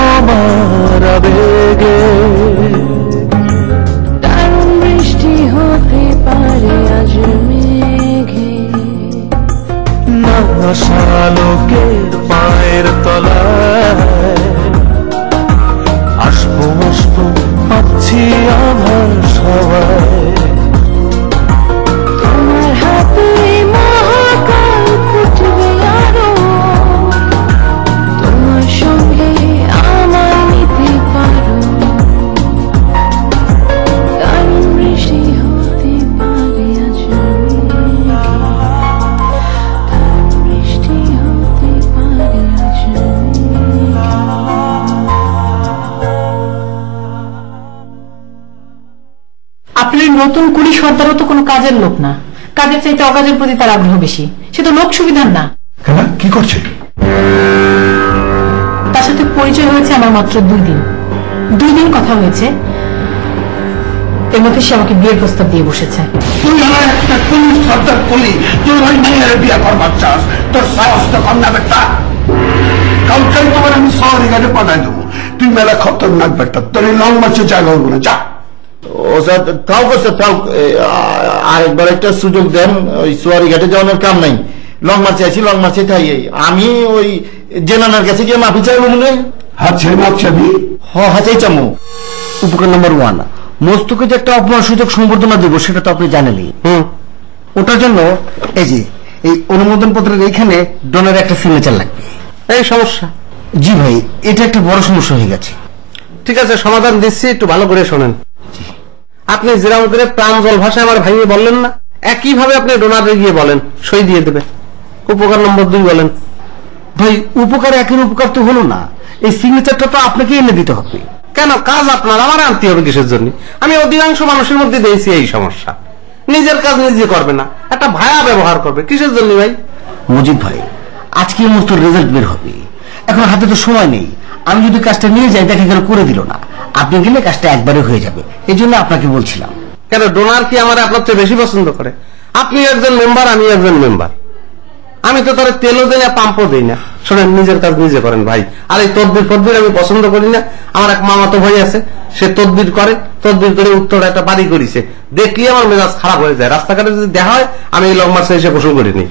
আমার আবেগে। দারুণ বৃষ্টি হতে পারে আজ মেঘে, না আশালোকের পায়ের তলায় আসবো আসবো পাচ্ছি আমার সবাই। তোমার হাতে মহাকাল ফুটবে আরো, তোমার সঙ্গে আমায় নিতে পারো। দারুণ বৃষ্টি হতে পারে আজ মেঘে, দারুণ বৃষ্টি হতে পারে আজ মেঘে। আপনার নতুন কুড়ি সর্দারও তো কোনো কাজের লোক না, কাজের চাইতে অকাজের প্রতি তার আগ্রহ বেশি। সে তো লোক সুবিধার না। কেন, কি করছে? তার সাথে পরিচয় হয়েছে আমার মাত্র 2 দিন কথা হয়েছে। এর মধ্যে সে আমাকে বিয়ের প্রস্তাব দিয়ে বসেছে। তুই আমার একটা পুলিশ সর্দার কলি, তুই ওই মেয়ের বিয়ে করবার চাস? তোর সাহস তো কম না বেটা। কালকে তোমার আমি শহরে গাড়ি পাঠাই দেবো। তুই মেলা খতরনাক বেটা, তোর এই লং মার্চে জায়গা হবো না, যা। ও স্যার তাও করছে, তাও আরেকবার একটা সুযোগ দেন। ওই সোয়ারি ঘাটে যাওয়ার কাম নাই। লং মার্চে আছি, লং মার্চে তাই আমি ওই জেনানার কাছে গিয়ে মাফি চাইবো মনে। হাত ছেড়ে মাপ চাবি? হাঁচাই চামু। উপকার নম্বর 1, মস্তকে যে একটা অপমান সূচক সম্বর্ধনা দেবো সেটা তো আপনি জানেনই। ওটার জন্য এই যে এই অনুমোদন পত্রের এইখানে ডনের একটা সিগনেচার লাগবে। এই সমস্যা? জি ভাই, এটা একটা বড় সমস্যা হয়ে গেছে। ঠিক আছে, সমাধান দিচ্ছি, একটু ভালো করে শোনেন। আপনি যেরকম করে প্রাণ জল ভাষায় আমার ভাইকে বললেন না, একইভাবে আপনি ডোনারে গিয়ে বলেন, সই দিয়ে দেবে। উপকার নম্বর 2 বলেন। ভাই উপকার একের উপকার তো হলো না, এই সিগনেচারটা তো আপনাকে এনে দিতে হবে। কেন, কাজ আপনার, আমার আনতে হবে কিসের জন্য? আমি অধিকাংশ মানুষের মধ্যে দেখছি এই সমস্যা, নিজের কাজ নিজে করবে না, একটা ভায়া ব্যবহার করবে। কিসের জন্য ভাই? মজিদ ভাই, আজকের মতো রেজাল্ট বের হবে, এখন হাতে তো সময় নেই। আমি যদি কাজটা নিয়ে যাই দেখা গেল করে দিল না, আপনি গেলে কাজটা একবারে হয়ে যাবে, এই জন্য আপনাকে বলছিলাম। কেন, ডোনার কি আমার আপনার চেয়ে বেশি পছন্দ করে? আপনি একজন মেম্বার, আমি একজন মেম্বার। আমি তো তারা তেলও দেই না, পাম্পও দেই না। শোনেন, নিজের কাজ নিজে করেন ভাই। আর এই তদবির আমি পছন্দ করি না। আমার এক মামাতো ভাই আছে, সে তদবির করে, তদবির করে উত্তরে একটা বাড়ি করেছে, দেখলে আমার মেজাজ খারাপ হয়ে যায়। রাস্তাঘাটে যদি দেখা হয়, আমি এই লং মার্চে এসে গোসল করিনি।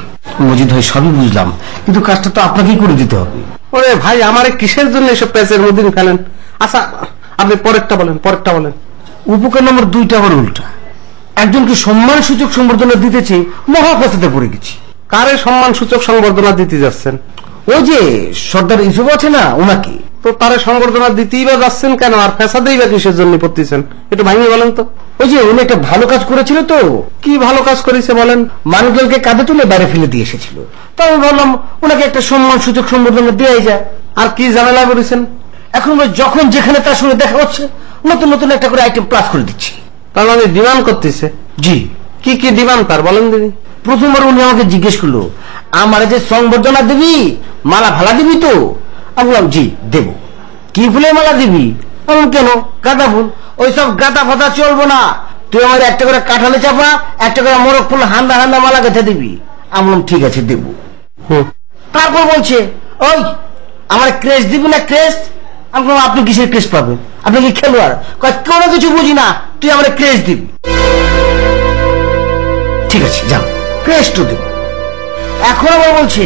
মজিদ ভাই সবই বুঝলাম, কিন্তু কাজটা তো আপনাকেই করে দিতে হবে। ওরে ভাই, আমার কিসের জন্য এসব প্যাচের মধ্যে ফেলেন? আচ্ছা আপনি পরেরটা বলেন, পরেরটা বলেন। উপকার নম্বর 2টা আবার উল্টা। একজনকে সম্মান সূচক সম্বর্ধনা দিতেছি, মহাফাসাতে পড়ে গেছি। কারে সম্মান সূচক সংবর্ধনা দিতে যাচ্ছেন? ওই যে সর্দার ইউসুফ আছে না, ওনাকে। তো তারে সংবর্ধনা দিতেই বা যাচ্ছেন কেন? আর ফেসাদেই বা কিসের জন্য পড়তেছেন? একটু ভাঙি বলেন তো। ওই যে উনি একটা ভালো কাজ করেছিল তো। কি ভালো কাজ করেছে বলেন? মানুষজনকে কাঁধে তুলে বাইরে ফেলে দিয়ে এসেছিল, তো আমি বললাম ওনাকে একটা সম্মান সূচক সম্বর্ধনা দেওয়াই যায়। আর কি ঝামেলা করেছেন? এখন যখন যেখানে তার সঙ্গে দেখা হচ্ছে, নতুন নতুন একটা করে আইটেম প্লাস করে দিচ্ছি। তার মানে ডিমান্ড করতেছে? জি। কি কি ডিমান্ড তার বলেন দিদি। প্রথমবার উনি আমাকে জিজ্ঞেস করলো, আমার যে সংবর্ধনা দিবি, মালা ভালা দিবি তো? আমি বললাম জি দেব। কি ফুলের মালা দিবি? আমি কেন, গাঁদা ফুল। ওইসব গাঁদা ফাদা চলবো না, তুই আমার একটা করে কাঁঠালে চাপা, একটা করে মোরগ ফুল হান্দা হান্দা মালা গেঁথে দিবি। আমি বললাম ঠিক আছে দেব। তারপর বলছে, ওই আমার ক্রেস্ট দিবি না ক্রেস্ট? আমি বললাম আপনি কিসের ক্রেস্ট পাবেন, আপনি কি খেলোয়াড়? কোনো কিছু বুঝি না, তুই আমার ক্রেস্ট দিবি। ঠিক আছে যাও, ক্রেস্টও দেব। এখন আবার বলছে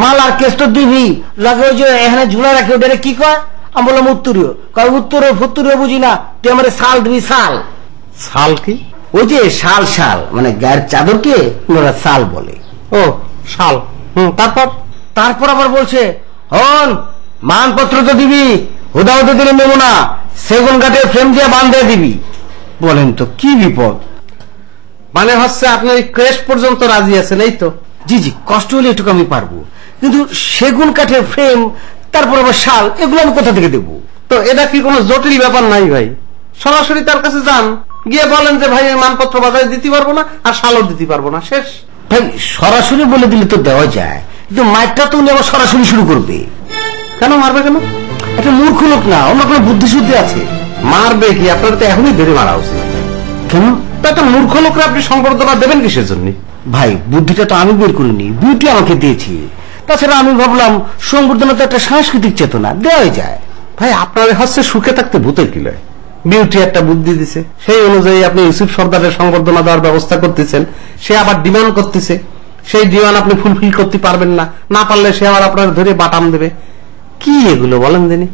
মাল আর ক্রেস্ট দিবি, লাগে ওই যে এখানে ঝুলা রাখে ওটা কি কয়? আমি বললাম উত্তরীয়। কয় উত্তরীয় ফুত্তরীয় বুঝি না, তুই আমার শাল দিবি। শাল? শাল কি? ওই যে শাল, শাল মানে গায়ের চাদরকে ওনারা শাল বলে। ও শাল। তারপর তারপর আবার বলছে, হন মানপত্র তো দিবি, হুদা হুদা দিলে নেবো না, সেগুন কাঠে ফ্রেম দিয়ে বাঁধে দিবি। বলেন তো কি বিপদ। মানে হচ্ছে আপনি ওই ক্রেস্ট পর্যন্ত রাজি আছেন, এই তো? জি জি, কষ্ট হলে এটুকু আমি পারবো, কিন্তু সেগুন কাঠের ফ্রেম, তারপর আবার শাল, এগুলো আমি কোথা থেকে দেবো? তো এটা কি কোনো জটিল ব্যাপার নাই ভাই? সরাসরি তার কাছে যান, গিয়ে বলেন যে ভাই মানপত্র বাজারে দিতে পারবো না, আর শালও দিতে পারবো না, শেষ। ভাই সরাসরি বলে দিলে তো দেওয়া যায়, কিন্তু মাইকটা তো উনি আবার সরাসরি শুরু করবে। কেন মারবে? কেন? একটা মূর্খ লোক না, ওনার কোনো বুদ্ধি শুদ্ধি আছে। মারবে কি? আপনার তো এখনই ধরে মারা উচিত। কেন? তা একটা মূর্খ লোকরা আপনি সংবর্ধনা দেবেন কিসের জন্য? ভাই বুদ্ধিটা তো আমি বের করিনি, বিউটি আমাকে দিয়েছি। তাছাড়া আমি ভাবলাম সংবর্ধনা তো একটা সাংস্কৃতিক চেতনা, দেওয়া যায়। ভাই আপনার হচ্ছে সুখে থাকতে ভূতের কি লয়? বিউটি একটা বুদ্ধি দিছে, সেই অনুযায়ী আপনি ইউসুফ সর্দারের সংবর্ধনা দেওয়ার ব্যবস্থা করতেছেন। সে আবার ডিমান্ড করতেছে, সেই ডিমান্ড আপনি ফুলফিল করতে পারবেন না, না পারলে সে আবার আপনার ধরে বাটাম দেবে। কি এগুলো বলেন দেনি?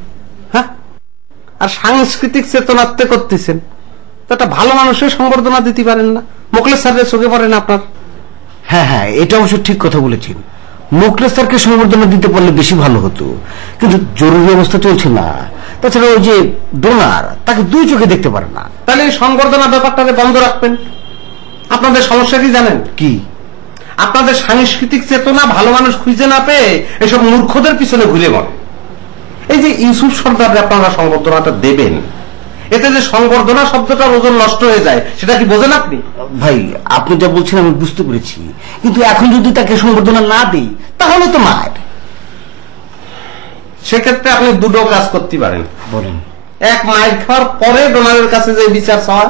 হ্যাঁ, আর সাংস্কৃতিক চেতনাত্মে করতেছেন, তো একটা ভালো মানুষের সংবর্ধনা দিতে পারেন না। মোখলেস স্যারের চোখে পড়েন আপনার? হ্যাঁ হ্যাঁ, এটা অবশ্য ঠিক কথা বলেছেন। মোখলেস স্যারকে সংবর্ধনা দিতে পারলে বেশি ভালো হতো, কিন্তু জরুরি অবস্থা চলছে না। তাছাড়া ওই যে ডোনার, তাকে দুই চোখে দেখতে পারে না। তাহলে এই সংবর্ধনা ব্যাপারটাকে বন্ধ রাখবেন। আপনাদের সমস্যা কি জানেন? কি? আপনাদের সাংস্কৃতিক চেতনা ভালো মানুষ খুঁজে না পেয়ে এসব মূর্খদের পিছনে ঘুরে মরে। এই যে ইউসুফ সর্দার আপনারা সংবর্ধনাটা দেবেন, এতে যে সংবর্ধনা শব্দটার ওজন নষ্ট হয়ে যায়, সেটা কি বোঝেন আপনি? ভাই, আপনি যা বলছেন আমি বুঝতে পেরেছি, কিন্তু এখন যদি তাকে সংবর্ধনা না দিই তাহলে তো মার। সেক্ষেত্রে আপনি দুটো কাজ করতে পারেন। বলেন। এক, মায়ের খাওয়ার পরে ডোনারের কাছে যে বিচার চাওয়া,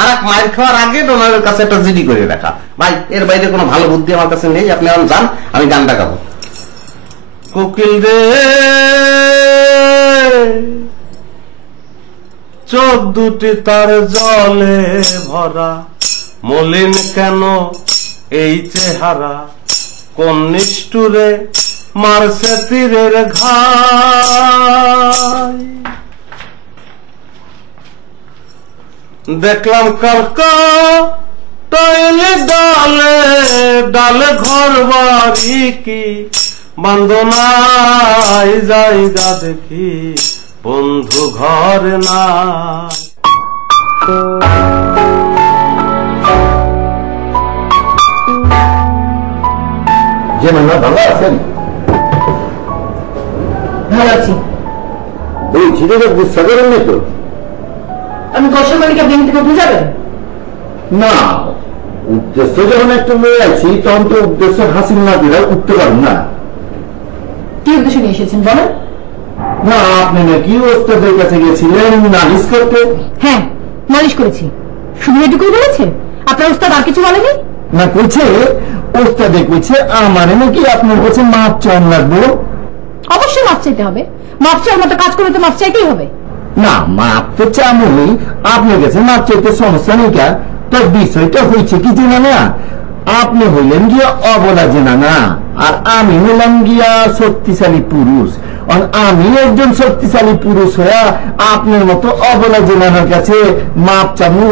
আর এক, মায়ের খাওয়ার আগে ডোনারের কাছে একটা জিডি করে রাখা। ভাই, এর বাইরে কোনো ভালো বুদ্ধি আমার কাছে নেই। আপনি এখন যান, আমি গানটা গাবো। কোকিল রে চোখ দুটি তার জলে ভরা, মলিন কেন এই চেহারা, কোন নিষ্ঠুরে মারছে তীরের ঘাই। দেখলাম কালকা তৈলে ডালে ডালে ঘর বাড়ি কি বান্ধনাই জায়গা দেখি বন্ধু ঘর না। যে না ভালো আছেন? ভালো আছি। ওই ছেলেটা বুঝতে পারেন না তো? আমি গোসল মালিকা ব্যাংক থেকে বুঝাবেন না, উদ্দেশ্য যখন একটা মেয়ে আছি তখন তো উদ্দেশ্য হাসিল না দিলে উঠতে পারুন না। কি উদ্দেশ্য নিয়ে এসেছেন বলেন? না, আপনি নাকি ওস্তাদের কাছে গেছিলেন নালিশ করতে? হ্যাঁ, নালিশ করেছি। শুধু এটুকুই বলেছে? আপনার উস্তাদ আর কিছু বলেনি? না, কইছে ওস্তাদে কইছে আমারে নাকি আপনার কাছে মাপ চান লাগবো। অবশ্যই মাপ চাইতে হবে। মাপ চাওয়ার মতো কাজ করে তো মাপ চাইতেই হবে। না, মাপ তো চামই, আপনার কাছে মাপ চাইতে সমস্যা নেই। কা তোর বিষয়টা হয়েছে কি জানা না, আপনি হইলেন গিয়া অবলা জেনা না, আর আমি হইলাম গিয়া শক্তিশালী পুরুষ। আমি একজন শক্তিশালী পুরুষ হইয়া আপনার মতো অবলা জেনানোর কাছে মাপ চামু,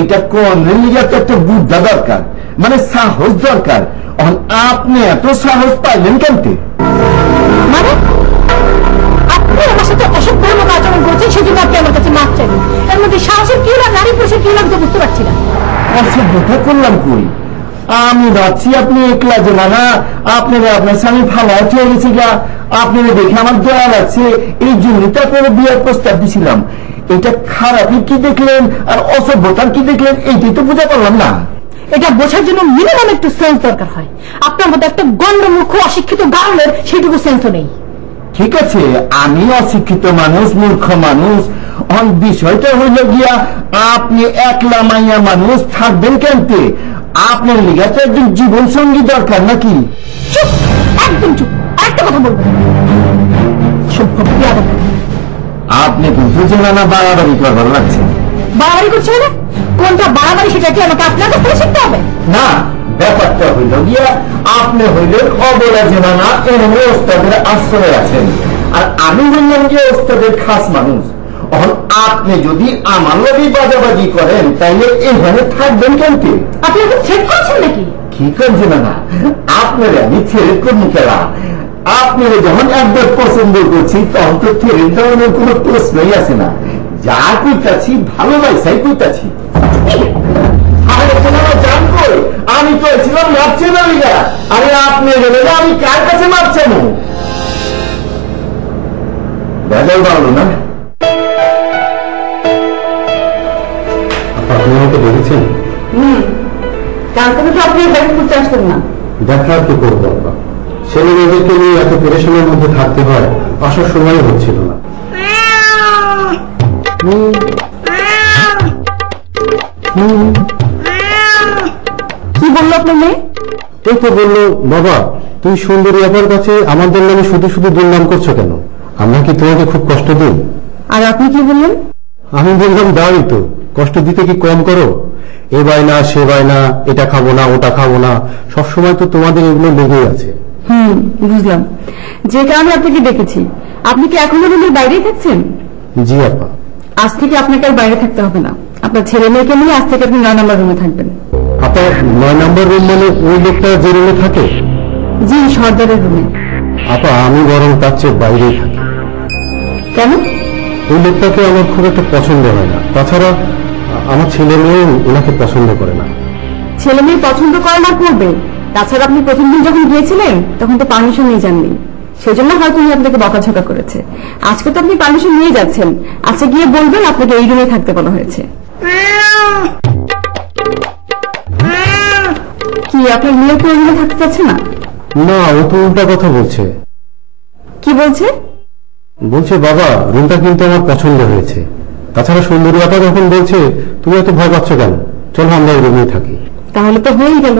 এটা কোন লিগা তো একটা বুদ্ধা দরকার, মানে সাহস দরকার। আপনি এত সাহস পাইলেন কেমতে? মানে আপনি আমার সাথে অসভ্যের মতো আচরণ করছেন, সেজন্য আপনি আমার কাছে মাপ চাইবেন। এর মধ্যে সাহসের কি লাগে, নারী পুরুষের কি লাগে তো বুঝতে পারছি না। অসভ্যতা করলাম কই? আমি ভাবছি আপনি একলা জেলা না, আপনারা আপনার স্বামী ফালা হয়ে গেছে গা, আপনারা দেখে আমার দয়া লাগছে, এই জন্যই তারপরে বিয়ের প্রস্তাব দিছিলাম। এটা খারাপই কি দেখলেন আর অসভ্যতার কি দেখলেন, এইটাই তো বোঝা পারলাম না। এটা বোঝার জন্য মিনিমাম একটু সেন্স দরকার হয়। আপনার মতো একটা গণ্ডমূর্খ অশিক্ষিত গাউলের সেইটুকু সেন্সও নেই। ঠিক আছে, আমি অশিক্ষিত মানুষ, মূর্খ মানুষ, বিষয়টা হইল গিয়া আপনি একলা মাইয়া মানুষ থাকবেন কেমতে? আপনার লিগা তো একজন জীবন সঙ্গী দরকার নাকি? চুপ, একদম চুপ, একটা কথা বলবেন। আপনি কিন্তু জানা বাড়াবাড়ি করবার লাগছে। বাড়াবাড়ি করছে না? কোনটা বাড়াবাড়ি সেটা কি আমাকে আপনার কাছ থেকে শিখতে হবে? না, ব্যাপারটা হইল গিয়া আপনি হইলেন অবলা জেনানা এবং ওস্তাদের আশ্রয় আছেন, আর আমি হইলাম গিয়ে ওস্তাদের খাস মানুষ। আপনি যদি আমার লগে বাজাবাজি করেন তাইলে এখানে থাকবেন কেমতে? আপনি এখন ছেদ করছেন নাকি? কি করছেন না, আপনার আমি ছেড়ে করবো খেলা। আপনারা যখন একবার পছন্দ করছি তখন তো ছেড়ে দেওয়ার কোনো প্রশ্নই আছে না। যা কইতাছি ভালোবাসাই কইতাছি। আমি তো ছিলাম মারছে না লিগা, আরে আপনি গেলে আমি কার কাছে মারছেন? ভেজাল বাড়লো না। আপনি আমাকে দেখেছেন? কালকে তো আপনি দেখা করতে আসতেন না। দেখা কি করবো আপা, ছেলে মেয়েদেরকে নিয়ে এত পরিশ্রমের মধ্যে থাকতে হয়, আসার সময় হচ্ছিল না। কি বললো আপনার মেয়ে? এই তো বললো, বাবা তুই সুন্দরী আপার কাছে আমাদের নামে শুধু শুধু দুর্নাম করছো কেন? আমরা কি তোমাকে খুব কষ্ট দিই? আর আপনি কি বললেন? আমি বললাম দাঁড়ি তো, কষ্ট দিতে কি কম করো? এ বায়না সে বায়না, এটা খাবো না ওটা খাবো না, সবসময় তো তোমাদের এগুলো লেগেই আছে। বুঝলাম, যে কারণে আপনাকে ডেকেছি। আপনি কি এখনো রুমের বাইরেই থাকছেন? জি আপা। আজ থেকে আপনাকে আর বাইরে থাকতে হবে না, আপনার ছেলে মেয়েকে নিয়ে আজ থেকে আপনি 9 নম্বর রুমে থাকবেন। আপা 9 নম্বর রুম মানে ওই লোকটা যে রুমে থাকে? জি, সর্দারের রুমে। আপা আমি বরং তার চেয়ে বাইরেই থাকি। কেন? ওই লোকটাকে আমার খুব একটা পছন্দ হয় না, তাছাড়া আমার ছেলে মেয়ে ওনাকে পছন্দ করে না। ছেলে মেয়ে পছন্দ করে না করবে, তাছাড়া আপনি প্রথম দিন যখন গিয়েছিলেন তখন তো পারমিশন নিয়ে যাননি, সেজন্য হয়তো উনি আপনাকে বকাঝকা করেছে। আজকে তো আপনি পারমিশন নিয়ে যাচ্ছেন, আজকে গিয়ে বলবেন আপনাকে এই রুমে থাকতে বলা হয়েছে। কি আপনার মেয়ে কি ওই রুমে থাকতে চাচ্ছে না? না, ও তো উল্টা কথা বলছে। কি বলছে? বলছে বাবা রুমটা কিন্তু আমার পছন্দ হয়েছে, তাছাড়া সুন্দরী আপা যখন বলছে তুমি এত ভয় পাচ্ছ কেন, চলো আমরা এই রুমেই থাকি। তাহলে তো হয়েই গেল,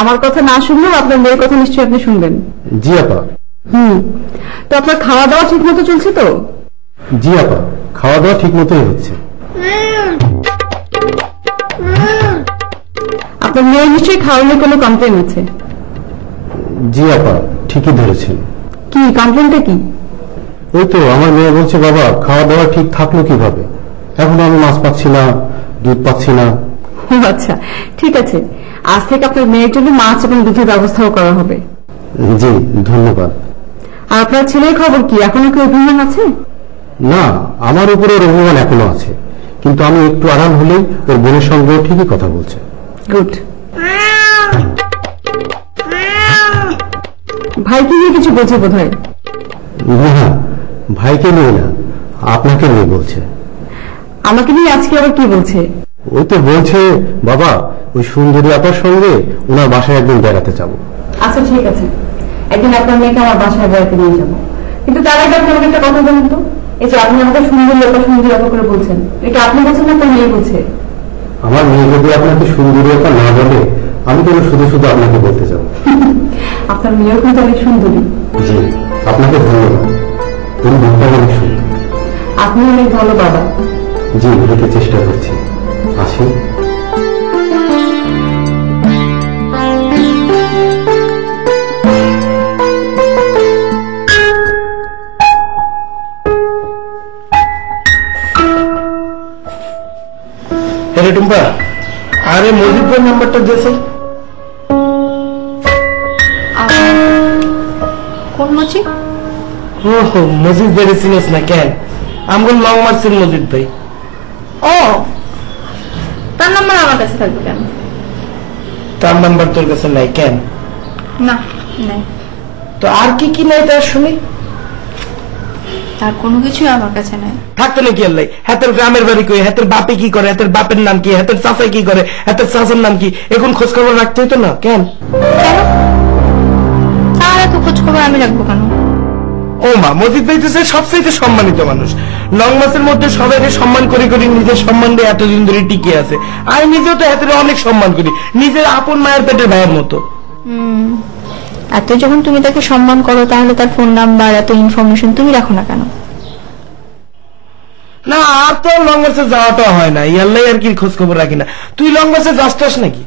আমার কথা না শুনলেও আপনার মেয়ের কথা নিশ্চয়ই আপনি শুনবেন। জি আপা। তো আপনার খাওয়া দাওয়া ঠিক মতো চলছে তো? জি আপা, খাওয়া দাওয়া ঠিক মতোই হচ্ছে। আপনার মেয়ের নিশ্চয়ই খাওয়া নিয়ে কোনো কমপ্লেন আছে? জি আপা, ঠিকই ধরেছেন। কি কমপ্লেনটা কি? ওই তো আমার মেয়ে বলছে বাবা খাওয়া দাওয়া ঠিক থাকলো কিভাবে, এখন আমি মাছ পাচ্ছি না, দুধ পাচ্ছি না। আচ্ছা ঠিক আছে, আজ থেকে আপনার মেয়ের জন্য মাছ এবং দুধের ব্যবস্থাও করা হবে। জি ধন্যবাদ। আর আপনার ছেলের খবর কি, এখনো কি অভিমান আছে? না, আমার উপরে ওর অভিমান এখনো আছে, কিন্তু আমি একটু আরাম হলেই ওর বোনের সঙ্গেও ঠিকই কথা বলছে। গুড। ভাইকে নিয়ে কিছু বলছে বোধ হয়। না, ভাইকে নিয়ে না, আপনাকে নিয়ে বলছে। আমাকে নিয়ে আজকে আবার কি বলছে? ওই তো বলছে বাবা ওই সুন্দরী আপার সঙ্গে ওনার বাসায় একদিন বেড়াতে যাব। আচ্ছা ঠিক আছে, একদিন আপনার মেয়েকে আমার বাসায় বেড়াতে নিয়ে যাবো, কিন্তু তার আগে আপনি আমাকে একটা কথা বলুন তো, এই যে আপনি আমাকে সুন্দরী আপা করে বলছেন, এটা আপনি বলছেন না তার মেয়ে বলছে? আমার মেয়ে যদি আপনাকে সুন্দরী আপা না বলে আমি কেন শুধু শুধু আপনাকে বলতে যাব? আপনার মেয়েও কিন্তু অনেক সুন্দরী। জি আপনাকে ধন্যবাদ, তুমি মুখটা অনেক সুন্দর। আপনি অনেক ভালো বাবা। জি এটাকে চেষ্টা করছি। আসি। আরে টুম্পা, আরে মজিদ ভাই নাম্বারটা দিয়েছে। কোন মজিদ? ও মজিদ ভাই চিনিস না কেন? আমগুলো লং মার্চের মজিদ ভাই। ও, তার নাম্বার আমার কাছে থাকবে কেন? তার নাম্বার তোর কাছে নাই কেন? না নাই, তো আর কি কি নাই তার শুনি? তার কোনো কিছুই আমার কাছে নাই। থাকতো নাকি আল্লাহ? হাতের গ্রামের বাড়ি কই, হাতের বাপে কি করে, হাতের বাপের নাম কি, হাতের চাচাই কি করে, হাতের চাচার নাম কি, এখন খোঁজ খবর রাখতে হতো না কেন? কেন তার এত খোঁজ খবর আমি রাখবো কেন? ও মা, মজিদ ভাই তো সবচেয়ে সম্মানিত মানুষ, লং মাসের মধ্যে সবাইকে সম্মান করে করে নিজের সম্মান দিয়ে এতদিন ধরে টিকে আছে। আমি নিজেও তো হাতের অনেক সম্মান করি, নিজের আপন মায়ের পেটের ভাইয়ের মতো। এত যখন তুমি তাকে সম্মান করো তাহলে তার ফোন নাম্বার এত ইনফরমেশন তুমি রাখো না কেন? না আর তো লং মাসে যাওয়াটা হয় না, ইয়াল্লাই আর কি খোঁজ খবর রাখি না। তুই লং মাসে যাস নাকি?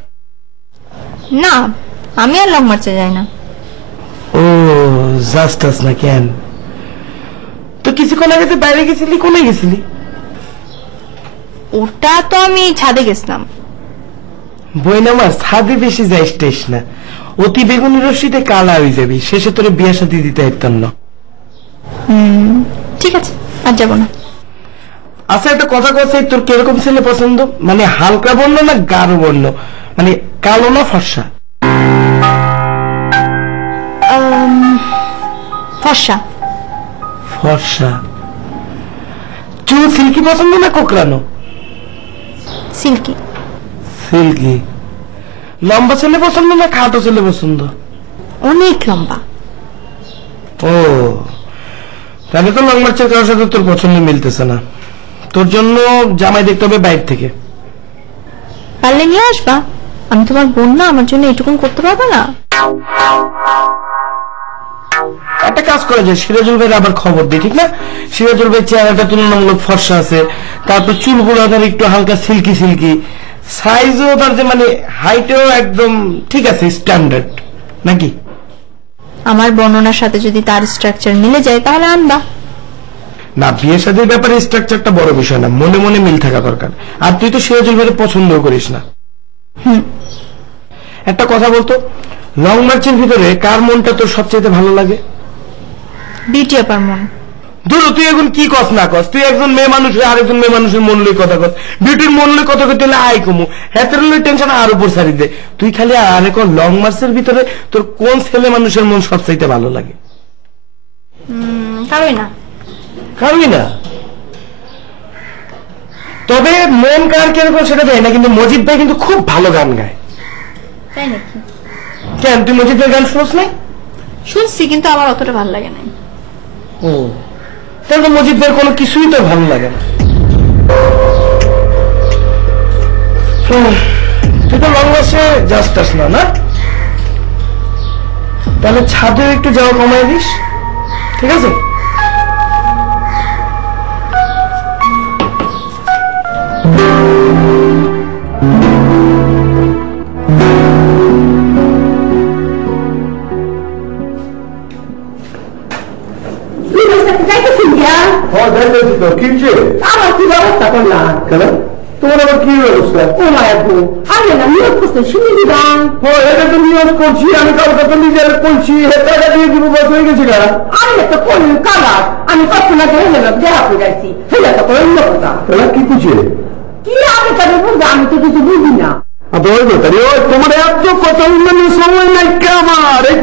না, আমি আর লং মার্চে যাই না। ও যাস না কেন? তো কিছুক্ষণ আগে বাইরে গেছিলি, কোনে গেছিলি? ওটা তো আমি ছাদে গেছিলাম। বই নামার ছাদে বেশি যাইস না, অতি বেগুনি রশ্মিতে কালা হয়ে যাবি, শেষে তোরে বিয়ে সাথে দিতে পারতাম না। ঠিক আছে, আর যাবো না। আচ্ছা একটা কথা কথা, তোর কিরকম ছেলে পছন্দ? মানে হালকা বর্ণ না গাঢ় বর্ণ, মানে কালো না ফর্সা? ফর্সা। ফর্সা। চুল সিল্কি পছন্দ না কোকড়ানো? সিল্কি। সিল্কি। লম্বা ছেলে পছন্দ না খাটো ছেলে পছন্দ? অনেক লম্বা। ও তাহলে তো লং মার্চের কারোর সাথে তোর পছন্দ মিলতেছে না, তোর জন্য জামাই দেখতে হবে বাইরে থেকে। পারলে নিয়ে আসবা, আমি তোমার বোন না, আমার জন্য এটুকুন করতে পারবে না? একটা কাজ করা যায়, সিরাজুল ভাইয়ের আবার খবর দিই, ঠিক না? সিরাজুল ভাই চেহারাটা তুলনামূলক ফর্সা আছে, তারপর চুলগুলো তার একটু হালকা সিল্কি সিল্কি, সাইজও তার যে মানে হাইটেও একদম ঠিক আছে, স্ট্যান্ডার্ড নাকি? আমার বর্ণনার সাথে যদি তার স্ট্রাকচার মিলে যায় তাহলে আনবা। না, বিয়ে শাদীর ব্যাপারে স্ট্রাকচারটা বড় বিষয় না, মনে মনে মিল থাকা দরকার। আর তুই তো সিরাজুল ভাইয়ের পছন্দ করিস না। একটা কথা বলতো, লং মার্চের ভিতরে কার মনটা তোর সবচেয়ে ভালো লাগে? বিউটি আপার মন। ধরো তুই এখন কি কস না কস, তুই একজন মেয়ে মানুষ হয়ে আরেকজন মেয়ে মানুষের মন লই কথা কস, বিউটির মন লই কথা কইতে হলে আয় কমু, হেতের লই টেনশন আর উপর সারি দে। তুই খালি আরে কোন লং মার্চের ভিতরে তোর কোন ছেলে মানুষের মন সবচাইতে ভালো লাগে? কারোই না। কারোই না? তবে মন কার কিরকম সেটা দেয় না, কিন্তু মজিদ ভাই কিন্তু খুব ভালো গান গায়। তাই নাকি? কেন, তুই মজিদ ভাইয়ের গান শুনছ নাই? শুনছি, কিন্তু আমার অতটা ভালো লাগে না। ও, তাহলে তো মজিদ ভাইয়ের কোনো কিছুই তো ভালো লাগে না। তুই তো লং মাসে যাস না, না? তাহলে ছাদে একটু যাওয়া কমাই দিস, ঠিক আছে? আমার কি ব্যবস্থা করলাম? তোমার আবার কি ব্যবস্থা? ও মায়াবু, আগে না নিয়োগ করতে শুনে দিলাম। এটা তো নিয়োগ করছি আমি, কালকে তো নিজের করছি, টাকা দিয়ে দিব, বস হয়ে গেছি। আমি একটা কোন কালার, আমি কখনো দেখা করে যাচ্ছি, সেটা তো করে অন্য কথা। কি খুঁজে কি আমি তাদের বুঝবো? আমি তো কিছু বুঝি না। তোমার এত কথা উন্নয়ন সময় নাই আমার। এই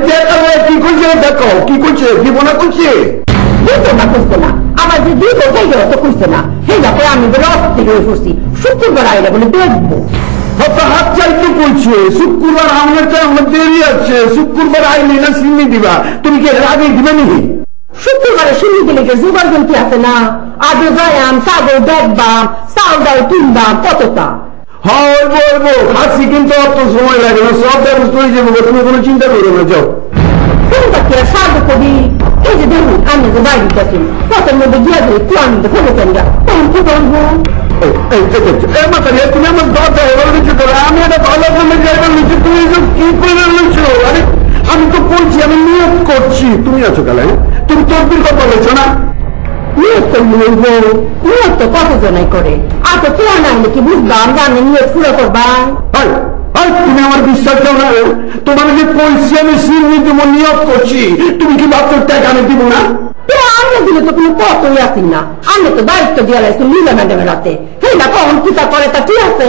কি করছে দেখো, কি করছে, জীবনা করছে বুঝতে না, আমার যে দুটো জায়গা তো করছে না, সেই ব্যাপারে আমি বলে অস্থির হয়ে পড়ছি। শুক্রবার আইলে বলে দেখবো। হাত চাইতে করছে, শুক্রবার আমার আমার দেরি আছে, শুক্রবার আইলে না সিন্নি দিবা, তুমি কি আগে দিবে নাকি? শুক্রবারে সিন্নি দিলে জোগাড় যন্ত্রী আছে না, আগে যায়াম, ছাগল দেখবাম, চাল ডাল কিনবাম, কতটা। হ্যাঁ বলবো, খাসি কিন্তু অত সময় লাগে না, সব ব্যবস্থা হয়ে যাবো, তুমি কোনো চিন্তা করো না। যাও সাহায্য করি। এই যে দেখুন, আমি যে বাড়ি গেছি, কত মধ্যে গিয়ে যাই, তুই আমি তো ফেলে চাই তখন কি করবো? তুমি আমার দাদা এবার নিচু করো, আমি একটা ভালো করে জায়গা নিচ্ছি, তুমি কি করে নিচ্ছ? আরে আমি তো করছি, আমি নিয়োগ করছি। তুমি আছো কালে, তুমি তদবির কথা বলেছো না? নিয়োগ তো বলবো, নিয়োগ তো কতজনাই করে, আর তো কেউ না কি বুঝলাম যে আমি নিয়োগ পুরো করবা। তুমি আমার বিশ্বাস দাও না? তোমার যে কইছি আমি সিন্নি দেবো, নিয়োগ করছি, তুমি কি ভাবছো টাকা আমি দিব না? আমি দিলে তো কোনো কতই আসি না, আমি তো দায়িত্ব দিয়ে লাগছি লীলা ম্যাডামের হাতে, সেইটা কখন কি তা করে তা কি আছে?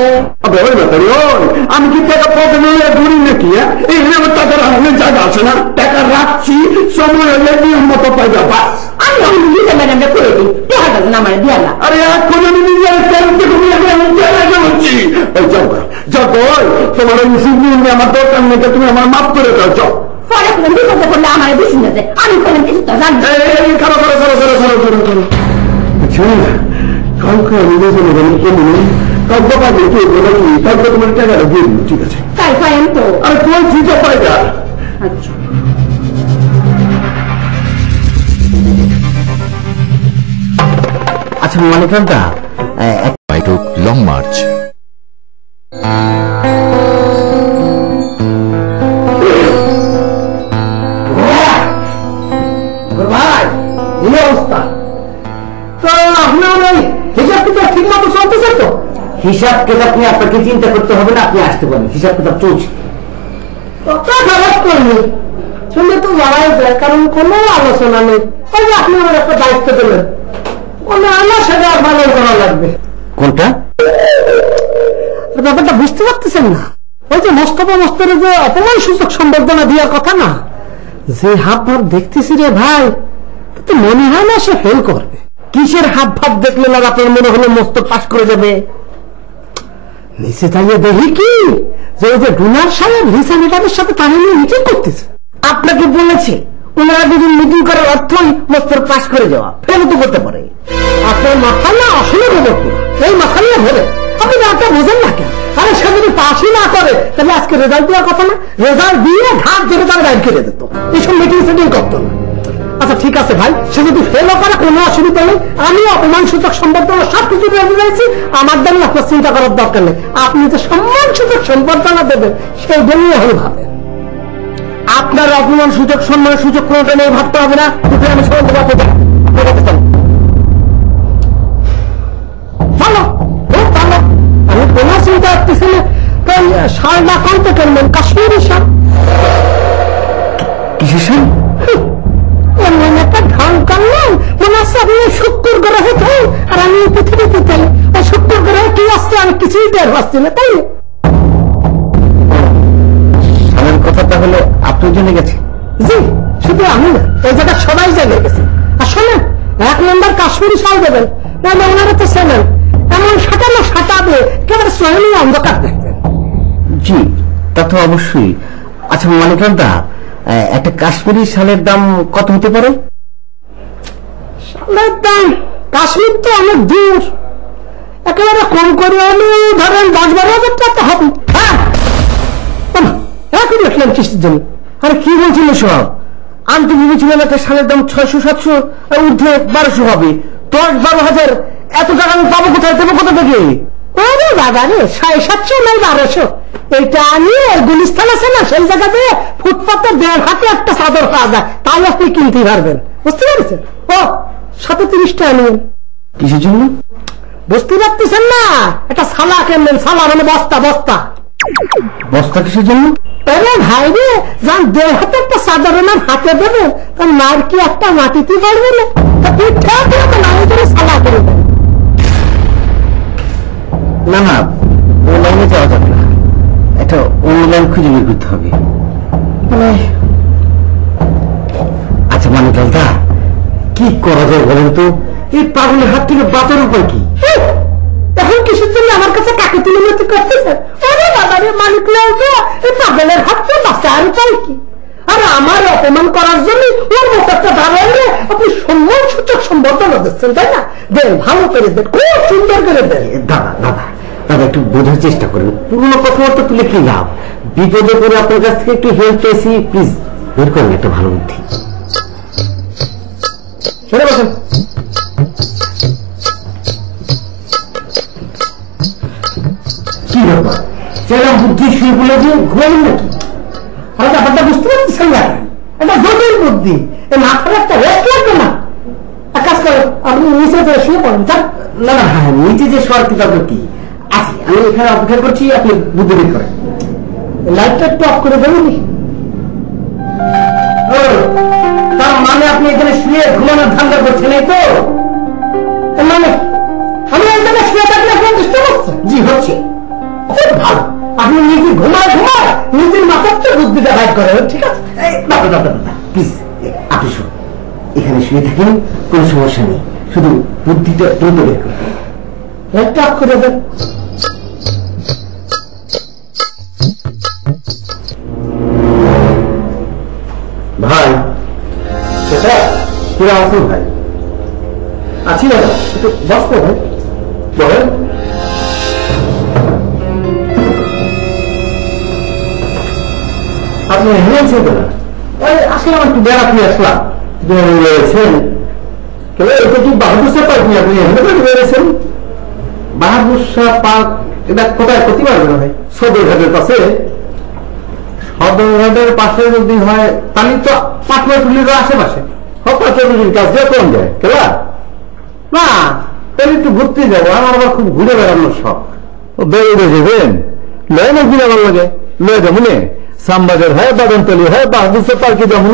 আমি কি টাকা পদে নিয়ে ঘুরি নাকি? এই আমার টাকার অনেক জায়গা আছে না, টাকা রাখছি, সময় হলে নিয়ম মতো পাইবা। বাস আমি লীলা ম্যাডামকে করে দিই, টাকাটা যেন আমার দিয়া না। আরে এখন আমি নিজের বলছি, তোমার আমার দরকার নেই, তুমি আমার মাফ করে দাও। যাও পরে কোনো বিপদে পড়লে আমার বেশি না, আমি কোনো কিছু তো জানি। কাউকে আমি কেমন কাউকে পাবো, কাউকে তোমার টাকাটা দিয়ে দিল, ঠিক আছে? তাই পাইন তো। আর তোমার চিন্তা পাইবা। আচ্ছা আচ্ছা মানিকান্তা, লং মার্চ ভাই এই অবস্থা তো আপনার হিসাব কিতাব ঠিক মতো চলতেছে তো? হিসাব কিতাব নিয়ে আপনাকে চিন্তা করতে হবে না, আপনি আসতে পারেন, হিসাব কিতাব চলছে। কত খারাপ করলি শুনে তো যাওয়াই যায়, কারণ কোনো আলোচনা নেই। ওই যে আপনি আমার একটা দায়িত্ব দিলেন, আমার সাথে আর ভালো করা লাগবে। কোনটা ব্যাপারটা বুঝতে পারতেছেন না? ওই যে মোস্তফা মোস্তফের যে অপমান সূচক সম্বর্ধনা দেওয়ার কথা না, যে হাব ভাব দেখতেছি রে ভাই, তো মনে হয় না সে ফেল করবে। কিসের হাব ভাব দেখলেন আর আপনার মনে হলো মস্ত পাস করে যাবে? নিচে যাইয়ে দেখি কি যে ওই যে ডোনার সাহেব রিসা ম্যাডামের সাথে তাহলে মিটিং করতেছে। আপনাকে বলেছে ওনারা দুদিন মিটিং করার অর্থই মস্তর পাস করে যাওয়া, ফেল তো করতে পারে। আপনার মাথা না আসলে গোবরপুর, এই মাথা নিয়ে ধরে আপনি একটা বোঝেন না কেন? আরে সে যদি পাসই না করে তাহলে আজকে রেজাল্ট দেওয়ার কথা না? রেজাল্ট দিয়ে ঘাট ধরে তার বাইর করে দিত, এইসব মিটিং সেটিং করতো না। আচ্ছা ঠিক আছে ভাই, সে যদি ফেলও করে কোনো অসুবিধা নেই, আমি অপমানসূচক সম্বর্ধনা সবকিছু রেডি রয়েছি, আমার জন্য আপনার চিন্তা করার দরকার নেই। আপনি যে সম্মানসূচক সম্বর্ধনা দেবেন সেই জন্যই আমি ভাবেন। আপনার অপমান সুযোগ সম্মানের সুযোগ কোনোটা নিয়ে ভাবতে হবে না। আমি সবাই ভালো, খুব ভালো, আমি কোনো চিন্তা করতেছি না। শাল না কমতে করবেন কাশ্মীরি শাল, কিসের শাল? এমন একটা ঢং করলেন মনে হচ্ছে আপনি শুক্র গ্রহে থাকেন আর আমি পৃথিবীতে চলে। ওই শুক্র গ্রহে কি আসছে আমি কিছুই টের পাচ্ছি না, তাই শালের কথা তাহলে আপনার জন্য গেছে? জি, শুধু আমি না, ওই জায়গায় সবাই জেনে গেছে। আর শোনেন, 1 নম্বর কাশ্মীরি শাল দেবেন, নাহলে ওনারা তো চেনেন, এমন সাঁটানো সাঁটাবে একেবারে সোহেলি অন্ধকার দেখবেন। জি, তা তো অবশ্যই। আচ্ছা মানিকদা, একটা কাশ্মীরি শালের দাম কত হতে পারে? শালের দাম কাশ্মীর তো অনেক দূর, একেবারে কম করে আমি ধরেন 10-12 হাজার টাকা হবে। হ্যাঁ এখন দেখলাম কিসের জন্য? আরে কি বলছিল সব? আমি তো ভেবেছিলাম একটা শালের দাম 600-700 আর ঊর্ধ্বে 1200 হবে। 10-12 হাজার এত টাকা আমি পাবো কোথায়, দেবো কোথা থেকে? ওরে বাবা রে, 750 নয় 1200। এইটা আমি গুলিস্তান আছে না, সেই জায়গাতে ফুটপাতে 1.5 হাতে একটা চাদর পাওয়া যায়, তাই আপনি কিনতে পারবেন। বুঝতে পেরেছেন? ও 37 টাকা নেবেন। কিসের জন্য? বুঝতে পারতেছেন না? একটা সালা কিনবেন, সালা মানে বস্তা। বস্তা বস্তা কিসের জন্য? আরে ভাই রে, যান 1.5 হাতে একটা চাদর আমার হাতে দেবে, তার মার কি একটা মাটিতে পারবে না? তা পিঠা দিয়ে না, ওই জন্য সালা করে দেন। না না, অনলাইনে যাওয়া যাবে না, একটা অনলাইন খুঁজে বের করতে হবে। আচ্ছা মানিকদা, কি করা যায় বলেন তো? এই পাগলের হাত থেকে বাঁচার উপায় কি? এখন কিসের জন্য আমার কাছে কাকে তুলে মতো করতেছেন? আরে বাবা রে, মালিক এই পাগলের হাত থেকে বাঁচার উপায় কি? আর আমার অপমান করার জন্য ওর মতো একটা দাঁড়াইলে আপনি সম্মান সূচক সম্বর্ধনা দিচ্ছেন, তাই না? দেন, ভালো করে দেন, খুব সুন্দর করে দেন। দাদা দাদা দাদা, একটু বোঝার চেষ্টা করেন। পুরোনো কথাবার্তা তুলে কি লাভ? বিপদে করে আপনার কাছ থেকে একটু হেল্প পেয়েছি, প্লিজ বের করেন একটা ভালো বুদ্ধি। সরে বসেন। কি ব্যাপার, সেরকম বুদ্ধি শুয়ে বলে যে ঘুমাবেন নাকি? আর ব্যাপারটা বুঝতে পারতেছেন না? এটা জটিল বুদ্ধি, এই মাথার একটা রেস্ট লাগবে না? এক কাজ করেন, আপনি নিচে শুয়ে পড়েন। না না, হ্যাঁ নিচে যে শোয়ার কি দরকার কি আছে? আমি এখানে অপেক্ষা করছি, আপনি বুদ্ধি বের করেন। লাইটটা একটু অফ করে দেবেন। তার মানে আপনি এখানে শুয়ে ঘুমানোর ধান্দা করছেন, এই তো? মানে আমি এই জায়গায় শুয়ে থাকলে এখন বুঝতে পারছেন? জি হচ্ছে। খুব ভালো, আপনি নিজে ঘুমায় নিজের মাথার তো বুদ্ধিটা বাইর করেন, ঠিক আছে? প্লিজ আপনি শুনুন, এখানে শুয়ে থাকেন, কোনো সমস্যা নেই, শুধু বুদ্ধিটা দ্রুত বের করবেন। লাইটটা অফ করে দেন। ভাই সেটা পুরো আসুন ভাই। আছি দাদা, একটু বসতে ভাই, বলেন। আপনি হেরেছেন না? আসলাম একটু বেড়াতে আসলাম। রয়েছেন এটা কি বাহাদুর শাহ পার্ক? আপনি এখানে রয়েছেন? বাহাদুর শাহ পার্ক এটা কোথায় করতে পারবেন ভাই? সদরঘাটের পাশে। সদরঘাটের পাশে যদি হয় তাহলে তো পাটুয়াটুলির আশেপাশে। পাটুয়াটুলির কাছে কোন যায় কেলা? না, তাহলে একটু ঘুরতে যাবো, আমার আবার খুব ঘুরে বেড়ানোর শখ। বেড়ে যাবেন? লয় না ঘুরে আমার লাগে, লয়ে যাবো শ্যামবাজার হয়, বাগানতলি হয়, বাহাদুর শাহ পার্কে যাবো।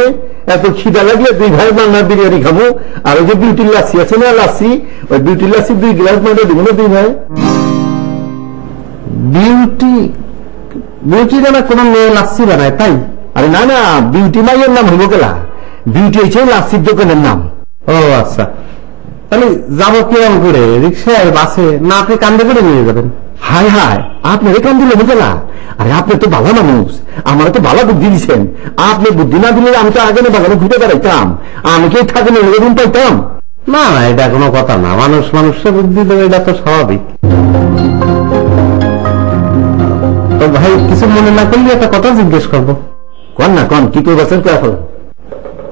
এত খিদা লাগলে 2 ভাই বাংলার বিরিয়ানি খাবো, আর ওই যে বিউটির লাসি আছে না, লাসি, ওই বিউটির লাসি 2 গ্লাস মাঠে দিব না 2 ভাই। বিউটি যেন কোন মেয়ে লাসি বানায় তাই? আরে না না, বিউটি মাইয়ের নাম হইব কেলা? বিউটি হচ্ছে লাসির দোকানের নাম। ও আচ্ছা, তাহলে যাবো কিরম করে? রিক্সায়, বাসে, না আপনি কান্দে করে নিয়ে যাবেন? হায় হায়, আপনার কান্দে নেবো কেলা? আরে আপনি তো ভালো মানুষ, আমার তো ভালো বুদ্ধি দিচ্ছেন। আপনি বুদ্ধি না দিলে আমি তো আগে বাগানে ঘুরে বেড়াইতাম, আমি কি থাকেন এরকম পাইতাম? না না, এটা কোনো কথা না, মানুষ মানুষের বুদ্ধি দেবে, এটা তো স্বাভাবিক। তো ভাই কিছু মনে না করলে একটা কথা জিজ্ঞেস করবো। কন না, কন কি করবেন?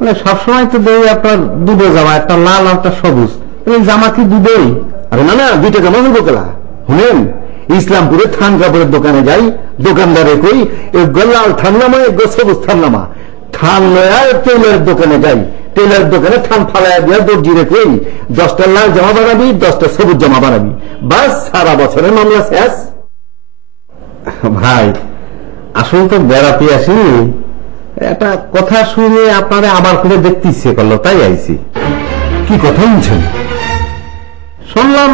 মানে সবসময় তো দেই আপনার দুটো জামা, একটা লাল আর একটা সবুজ। এই জামা কি দুটোই? আরে না না, দুইটা জামা হইব কেলা। শুনেন, ইসলামপুরে থান কাপড়ের দোকানে যাই, দোকানদারে কই এগো লাল থান নামা, এগো সবুজ থান নামা। থান নয়া টেলারের দোকানে যাই, টেলারের দোকানে থান ফালাইয়া দিয়া দর্জিরে কই 10টা লাল জামা বানাবি, 10টা সবুজ জামা বানাবি, বাস সারা বছরের মামলা শেষ। ভাই আসলে তো বেড়াতে আসিনি, একটা কথা শুনে আপনারে আবার করে দেখতে ইচ্ছে করলো, তাই আইছি। কি কথা বলছেন? শুনলাম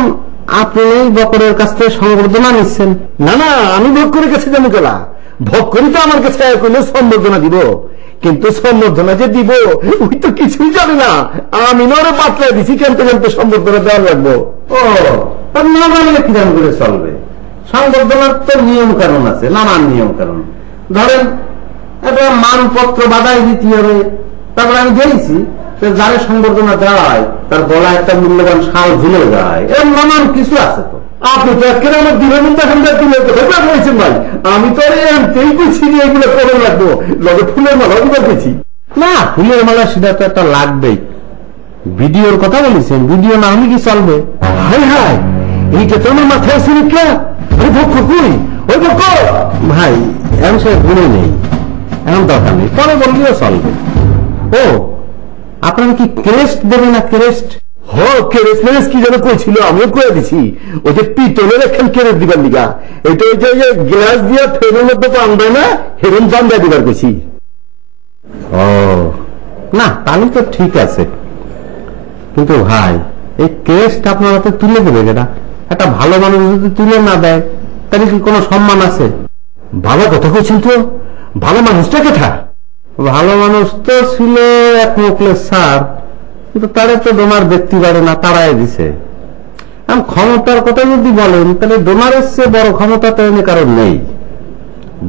আপনি এই বকরের কাছ থেকে সংবর্ধনা নিচ্ছেন। না না, আমি ভোগ করে গেছি যেমন কেলা, ভোগ করি তো আমার কাছে কইলে সম্বর্ধনা দিব, কিন্তু সম্বর্ধনা যে দিব ওই তো কিছুই জানি না। আমি নরে পাতলা দিছি, কেনতে কেনতে সম্বর্ধনা দেওয়া লাগবো। ও না জানলে কিরকম করে চলবে? সংবর্ধনার তো নিয়ম কানুন আছে, নানান নিয়ম কানুন। ধরেন একটা মানপত্র বাধাই দিতে হবে, তারপরে আমি দেখছি যারা সংবর্ধনা দেওয়া হয় তার গলায় একটা মূল্যবান শাল ঝুলে যায়, এরকম নানান কিছু আছে। তো আপনি তো একেবারে আমার দিনের মধ্যে এখানকার দিনের কথা বলছেন ভাই। আমি তো এমতেই বলছি যে এগুলো করে লাগবো, লগে ফুলের মালা দিতে পেয়েছি। না, ফুলের মালা সেটা তো একটা লাগবেই। ভিডিওর কথা বলেছেন, ভিডিও না হলে কি চলবে? হাই হাই, এইটা তো আমার মাথায় আসেনি কে? ওই ভক্ষ কই? ওই ভক্ষ ভাই এখন সে গুণে নেই, এখন দরকার নেই, পরে বললেও চলবে। ও আপনারা কি ক্রেস্ট দেবে না? ক্রেস্ট কেরেস মেরেস কি যেন কইছিল, আমিও কয়ে দিছি। ওই যে পিতলের একখান কেরেস দিবার দিকা, এটা ওই যে গ্লাস দিয়ে ফেরের মধ্যে পান দেয় না, হেরুন পান দিয়ে দিবার কইছি। ও না, তাহলে তো ঠিক আছে। কিন্তু ভাই এই ক্রেস্ট আপনারা তো তুলে দেবে কেনা? একটা ভালো মানুষ যদি তুলে না দেয় তাহলে কি কোনো সম্মান আছে? ভালো কথা কইছেন তো, ভালো মানুষটা কেঠা? ভালো মানুষ তো ছিল এক মুখলের স্যার, কিন্তু তারা তো ডোনার ব্যক্তি বাড়ে না, তারাই দিছে। ক্ষমতার কথা যদি বলেন তাহলে ডোনারের চেয়ে বড় ক্ষমতা তো এনে কারণ নেই।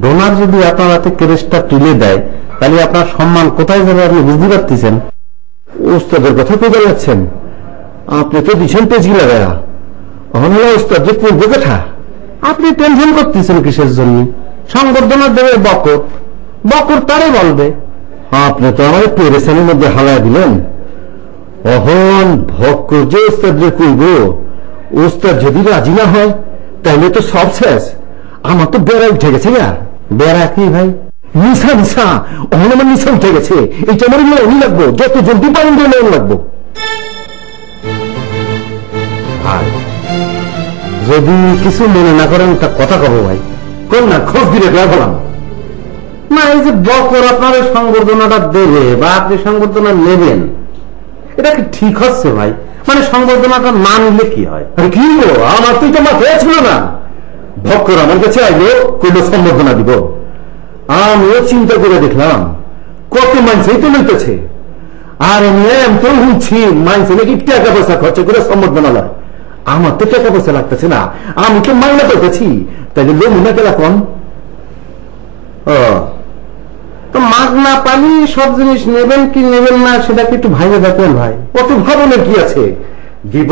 ডোনার যদি আপনার হাতে ক্রেস্টটা তুলে দেয় তাহলে আপনার সম্মান কোথায় যাবে আপনি বুঝতে পারতেছেন? ওস্তাদের কথা কই যাচ্ছেন? আপনি তো দিচ্ছেন পেজি লাগায়া, ওস্তাদের পূর্ব কথা। আপনি টেনশন করতেছেন কিসের জন্য? সংবর্ধনা দেবে বকর, বকর তারে বলবে। আপনি তো আমার পেরেশানির মধ্যে হালায় দিলেন। অহন ভক্ত যে ওস্তাদরে কইব, ওস্তাদ যদি রাজি না হয় তাহলে তো সব শেষ। আমার তো বেড়া উঠে গেছে। বেড়া কি ভাই? নিশা নিশা, অহন আমার নিশা উঠে গেছে। এইটা আমার লোন লাগবো, যত জলদি পারেন লোন লাগবো। ভাই যদি কিছু মনে না করেন তা কথা কব ভাই। কোন না, খোঁজ দিলে বললাম না, এই যে বকর আপনার সংবর্ধনাটা দেবে বা আপনি সংবর্ধনা নেবেন, এটা কি ঠিক হচ্ছে ভাই? মানে সংবর্ধনাটা না নিলে কি হয়? আরে কি গো, আমার তো এটা মাথায় ছিল না। ভক্কর আমার কাছে আইলো, কইলো সম্বর্ধনা দিব। আমিও চিন্তা করে দেখলাম কত মানুষই তো লইতেছে, আর আমি তো শুনছি মানুষ নাকি টাকা পয়সা খরচ করে সম্বর্ধনা লয়। আমার তো টাকা পয়সা লাগতেছে না, আমি তো মাইনা করতেছি, তাইলে লোক মনে কেলা কম। তো মাগ না পালি সব জিনিস নেবেন কি নেবেন না সেটা কি একটু ভাইবে দেখবেন ভাই। কত ভাবনের কি আছে, দিব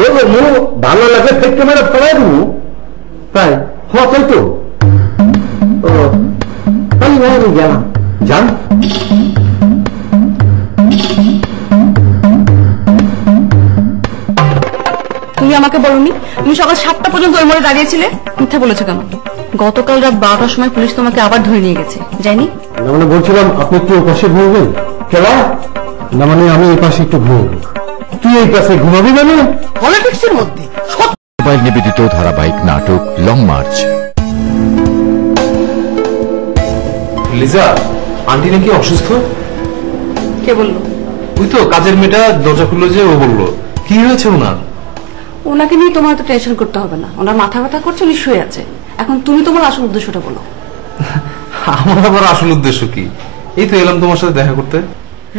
ভালো লাগে ফেটকে মেরে ফেলাই দিব। তাই তাই তো। তাই ভাই আমি গেলাম, যান। তুমি আমাকে বলনি তুমি সকাল 7টা পর্যন্ত ওই মোড়ে দাঁড়িয়েছিলে? মিথ্যা বলেছো কেন? গতকাল রাত 12টার সময় পুলিশ তোমাকে আবার ধরে নিয়ে গেছে, যায়নি? না মানে বলছিলাম আপনি একটু ওই পাশে ঘুমবেন। কেলা? না মানে আমি এই পাশে একটু ঘুমব। তুই এই পাশে ঘুমাবি মানে? পলিটিক্সের মধ্যে মোবাইল নিবেদিত ধারাবাহিক নাটক লং মার্চ। লিজা, আন্টি নাকি অসুস্থ? কে বললো? ওই তো কাজের মেয়েটা দরজা খুললো যে, ও বললো। কি হয়েছে ওনার? ওনাকে নিয়ে তোমার তো টেনশন করতে হবে না, ওনার মাথা ব্যথা করছে, উনি শুয়ে আছে। এখন তুমি তোমার আসল উদ্দেশ্যটা বলো। আমার আবার আসল উদ্দেশ্য কি? এই তো এলাম তোমার সাথে দেখা করতে।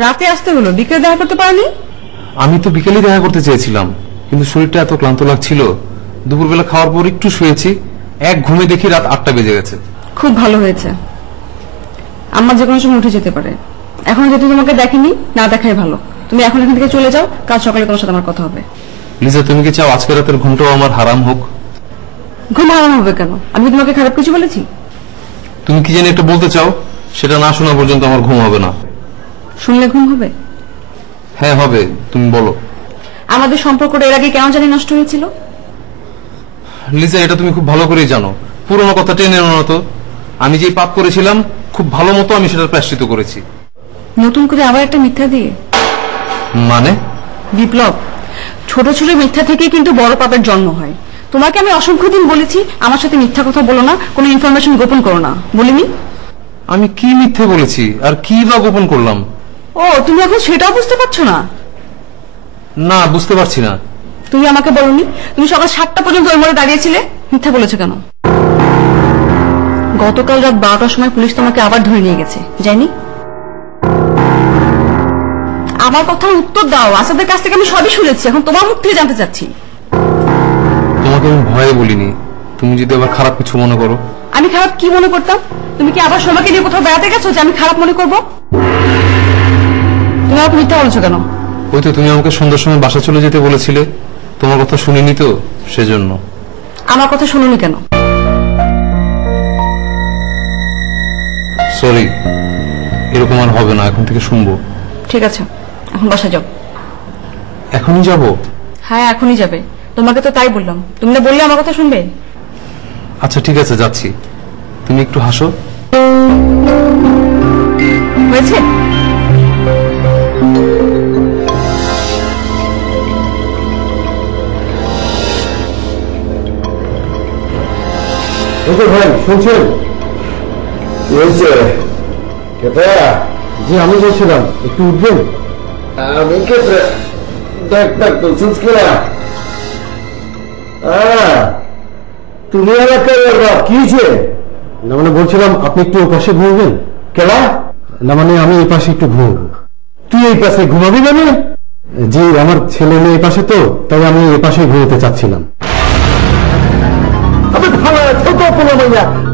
রাতে আসতে হলো, বিকেলে দেখা করতে পারোনি? আমি তো বিকেলে দেখা করতে চেয়েছিলাম, কিন্তু শরীরটা এত ক্লান্ত লাগছিল, দুপুরবেলা খাওয়ার পর একটু শুয়েছি, এক ঘুমে দেখি রাত 8টা বেজে গেছে। খুব ভালো হয়েছে, আমার যে কোনো সময় উঠে যেতে পারে। এখন যেহেতু তোমাকে দেখেনি, না দেখাই ভালো। তুমি এখন এখান থেকে চলে যাও, কাল সকালে তোমার সাথে আমার কথা হবে। লিজা, তুমি কি চাও আজকে রাতের ঘুমটাও আমার হারাম হোক? ঘুম হারাম হবে কেন? আমি তোমাকে খারাপ কিছু বলেছি? তুমি কি জানি একটা বলতে চাও, সেটা না শোনা পর্যন্ত আমার ঘুম হবে না। শুনলে ঘুম হবে? হ্যাঁ হবে, তুমি বলো। আমাদের সম্পর্কটা এর আগে কেন জানি নষ্ট হয়েছিল? লিজা, এটা তুমি খুব ভালো করেই জানো। পুরোনো কথা টেনে আনো না তো। আমি যে পাপ করেছিলাম খুব ভালো মতো আমি সেটার প্রায়শ্চিত্ত করেছি। নতুন করে আবার একটা মিথ্যা দিয়ে? মানে? বিপ্লব, ছোট ছোট মিথ্যা থেকে কিন্তু বড় পাপের জন্ম হয়। তোমাকে আমি অসংখ্য দিন বলেছি আমার সাথে মিথ্যা কথা বলো না, কোনো ইনফরমেশন গোপন করো না, বলিনি? আমি কি মিথ্যে বলেছি আর কি বা গোপন করলাম? ও, তুমি এখন সেটাও বুঝতে পারছো না? না, বুঝতে পারছি না। তুমি আমাকে বলনি তুমি সকাল 7টা পর্যন্ত ওই মোড়ে দাঁড়িয়েছিলে, মিথ্যা বলেছো কেন? গতকাল রাত 12টার সময় পুলিশ তোমাকে আবার ধরে নিয়ে গেছে, যায়নি? আমার কথার উত্তর দাও। আসাদের কাছ থেকে আমি সবই শুনেছি, এখন তোমার মুখ থেকে জানতে চাচ্ছি। তোমাকে আমি ভয়ে বলিনি, তুমি যদি আবার খারাপ কিছু মনে করো। আমি খারাপ কি মনে করতাম? তুমি কি আবার সোমাকে নিয়ে কোথাও বেড়াতে গেছো যে আমি খারাপ মনে করবো? তুমি আমাকে মিথ্যা বলছো কেন? ওই তো তুমি আমাকে সন্ধ্যার সময় বাসা চলে যেতে বলেছিলে, তোমার কথা শুনিনি তো সেজন্য। আমার কথা শুনুনি কেন? সরি, এরকম আর হবে না, এখন থেকে শুনবো। ঠিক আছে, এখন বাসা যাও। এখনই যাব? হ্যাঁ, এখনই যাবে। তোমাকে তো তাই বললাম, তুমি না বললে আমার কথা শুনবে। আচ্ছা ঠিক আছে, যাচ্ছি। তুমি একটু হাসো। হয়েছে? ভাই শুনছেন? জি আমি বলছিলাম, একটু উঠবেন? আমি তুমি কি না মানে বলছিলাম আপনি একটু ও পাশে ঘুমবেন? কেন না মানে আমি এই পাশে একটু ঘুমবো। তুই এই পাশে ঘুমাবি মানে? জি, আমার ছেলে মেয়ে এই পাশে তো, তাই আমি এই পাশে ঘুমোতে চাচ্ছিলাম।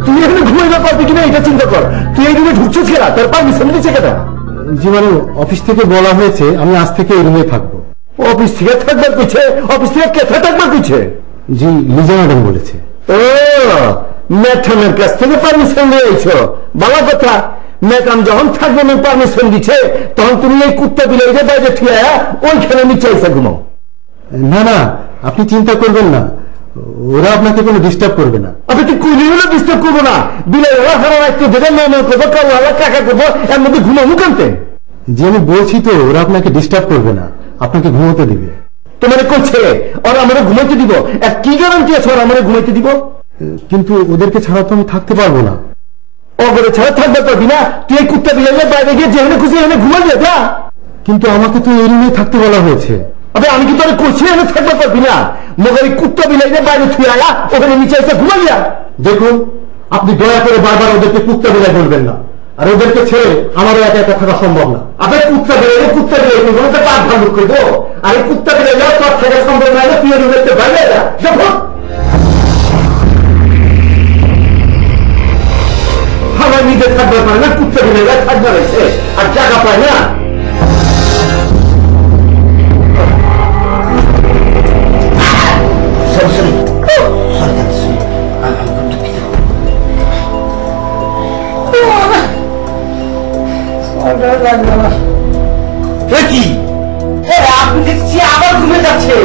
তুই এখানে ঘুমাইবার পারবি কিনা এটা চিন্তা কর। তুই এই রুমে ঢুকছিস কেনা? তার পারমিশন দিচ্ছে কেনা? জি মানে অফিস থেকে বলা হয়েছে আমি আজ থেকে এই রুমে থাকবো। অফিস থেকে থাকবার পিছে? অফিস থেকে কেথা থাকবার পিছে? জি, লিজা ম্যাডাম বলেছে। ও, ম্যাডামের কাছ থেকে পারমিশন নিয়েছো? ভালো কথা। ম্যাডাম যখন থাকবে না পারমিশন দিচ্ছে, তখন তুমি এই কুত্তা বিলের বাইরে থুয়ে ওইখানে নিচে এসে ঘুমাও। না না, আপনি চিন্তা করবেন না, ওরা আপনাকে কোনো ডিস্টার্ব করবে না। আপনি কি কুলি হলে ডিস্টার্ব করবো না? বিলের ওরা সারা রাখতে দেবে, মেমে করবো, কালা কাকা করবো, এর মধ্যে ঘুমাবো কানতে? জি আমি বলছি তো, ওরা আপনাকে ডিস্টার্ব করবে না, আপনাকে ঘুমোতে দিবে। তোমার করছে ওরা আমাকে ঘুমাইতে দিব? আর কি গ্যারান্টি আছে ওরা আমাকে ঘুমাইতে দিব? কিন্তু ওদেরকে ছাড়া তো আমি থাকতে পারবো না। ওদের ছাড়া থাকতে পারবি না? তুই এই কুত্তা বিলের বাইরে গিয়ে যেখানে খুশি এখানে ঘুমাই যেত। কিন্তু আমাকে তো এই রুমে থাকতে বলা হয়েছে। আবে আমি কি তোর করছি এখানে থাকতে পারবি না? মগর এই কুত্তা বিলাইদের বাইরে ছুঁয়ে আয়া ওখানে নিচে এসে ঘুমাইয়া। দেখুন, আপনি দয়া করে বারবার ওদেরকে কুত্তা বিলাই বলবেন না, আর ওদেরকে ছেড়ে আমারও একা একা থাকা সম্ভব না। আপনি কুত্তা বিলাই করবো তো পাঁচ ভাগ করবো, আর এই কুত্তা বিলাই তোর থাকা সম্ভব না, তুই রুমেতে বাইরে যা। দেখুন আমার নিজের থাকবার পারে না, কুত্তা বিলাই থাকবার রয়েছে আর জায়গা পায় না। আপনি দেখছি আবার ঘুমে যাচ্ছে।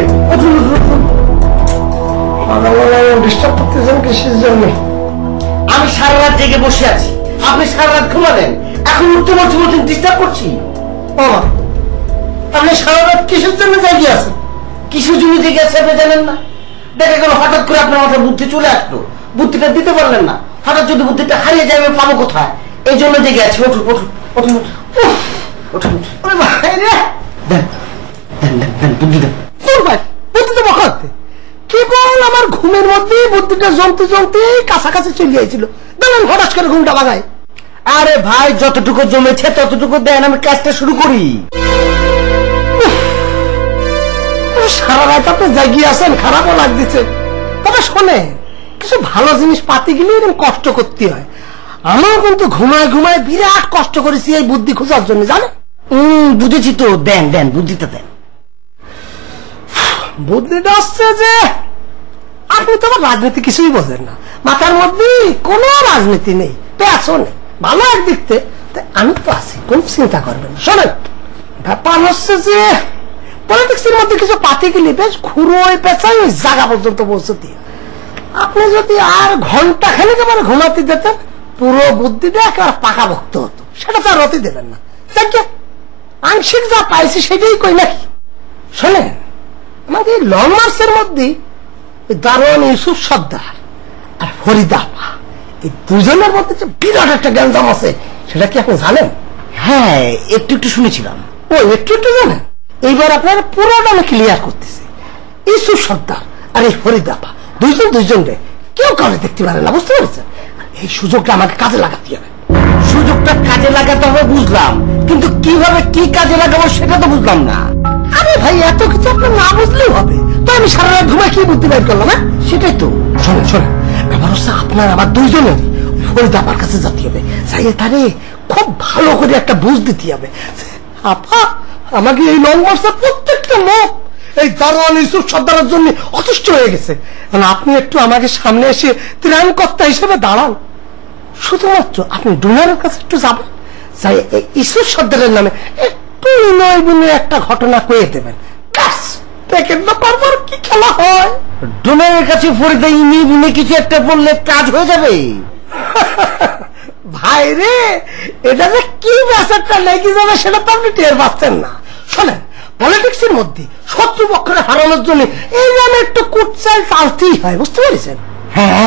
ডিস্টার্ব করতেছেন কিসের জন্য? আমি সারা রাত জেগে বসে আছি, আপনি সারা রাত ঘুমালেন, এখন উঠতে বলছেন ডিস্টার্ব করছি। আপনি সারা রাত কিসের জন্য জেগে আছেন? কিসের জন্য জেগে আছে আপনি জানেন না? দেখে গেল হঠাৎ করে আপনার মাথায় বুদ্ধি চলে আসলো, বুদ্ধিটা দিতে পারলেন না। হঠাৎ যদি বুদ্ধিটা হারিয়ে যায় আমি পাবো কোথায়? এই জন্য জেগে আছি। উঠুন উঠুন উঠুন উঠুন বুদ্ধি দেন। বুদ্ধি তো বকাতে কেবল আমার ঘুমের মধ্যে বুদ্ধিটা জমতে জমতে কাছাকাছি চলে যাইছিল, দেখলেন হঠাৎ করে ঘুমটা বাগায়। আরে ভাই, যতটুকু জমেছে ততটুকু দেন, আমি কাজটা শুরু করি। সারা রাত আপনি জাগিয়ে আছেন, খারাপও লাগতেছে। তবে শোনে, কিছু ভালো জিনিস পাতি গেলে এরকম কষ্ট করতে হয়। আমার কিন্তু ঘুমায় ঘুমায় বিরাট কষ্ট করেছি এই বুদ্ধি খোঁজার জন্য, জানে? বুঝেছি তো, দেন দেন বুদ্ধিটা দেন। বুদ্ধিটা আসছে যে আপনি তো রাজনীতি কিছুই বোঝেন না, মাথার মধ্যে কোন রাজনীতি নেই, পেঁচও নেই, ভালো এক দেখতে। আমি তো আছি, কোন চিন্তা করবেন। শোনেন, ব্যাপার হচ্ছে যে পলিটিক্সের মধ্যে কিছু পাতি গেলে বেশ ঘুরোয় পেঁচাই ওই জায়গা পর্যন্ত পৌঁছতে। আপনি যদি আর ঘন্টা খানিক আমার ঘুমাতে দিতেন পুরো বুদ্ধিটা একেবারে পাকা ভক্ত হতো, সেটা তো আর হতে দেবেন না। আংশিক যা পাইছি সেটাই কই নাকি। শোনেন, আমাদের এই লং মার্চের মধ্যে দারোয়ান ইউসুফ সর্দার আর ফরিদা এই দুজনের মধ্যে যে বিরাট একটা গ্যাঞ্জাম আছে, সেটা কি আপনি জানেন? হ্যাঁ, একটু একটু শুনেছিলাম। ও একটু একটু জানেন? এইবার আপনার পুরোটা আমি ক্লিয়ার করতেছি। ইউসুফ সর্দার আর এই ফরিদা দুইজনকে কেউ কাউকে দেখতে পারে না, বুঝতে পেরেছেন? এই সুযোগটা আমাকে কাজে লাগাতে হবে। সুযোগটা কাজে লাগাতে হবে বুঝলাম, কিন্তু কিভাবে কি কাজে লাগাবো সেটা তো বুঝলাম না। আরে ভাই, এত কিছু আপনার না বুঝলেই হবে। তো আমি সারা রাত ঘুমায় কি বুদ্ধি বাইর করলাম? হ্যাঁ, সেটাই তো। শোনেন, ব্যাপার হচ্ছে আপনার আমার দুইজনের ফরিদা আপার কাছে যেতে হবে, যাইয়ে তারে খুব ভালো করে একটা বুঝ দিতে হবে। আপা, আমাকে এই লং মার্চের প্রত্যেকটা লোক এই দারোয়ান ইউসুফ সর্দারের জন্য অতিষ্ঠ হয়ে গেছে। আপনি একটু আমাকে সামনে এসে ত্রাণকর্তা হিসেবে দাঁড়ান। শুধুমাত্র আপনি ডোনারের কাছে একটু যাবেন, যাই এই ইউসুফ সর্দারের নামে একটু নয় বিনয় একটা ঘটনা কয়ে দেবেন। ব্যাস, দেখেন না বারবার কি খেলা হয়। ডোনারের কাছে ফরিদা ইনি বিনে কিছু একটা বললে কাজ হয়ে যাবে। ভাই রে, এটা যে কি ব্যাপারটা লেগে যাবে সেটা তো আপনি টের পাচ্ছেন না। শোনেন, পলিটিক্সের মধ্যে শত্রুপক্ষকে হারানোর জন্য এই নামে একটু কুটচাল চালতেই হয়, বুঝতে পেরেছেন? হ্যাঁ,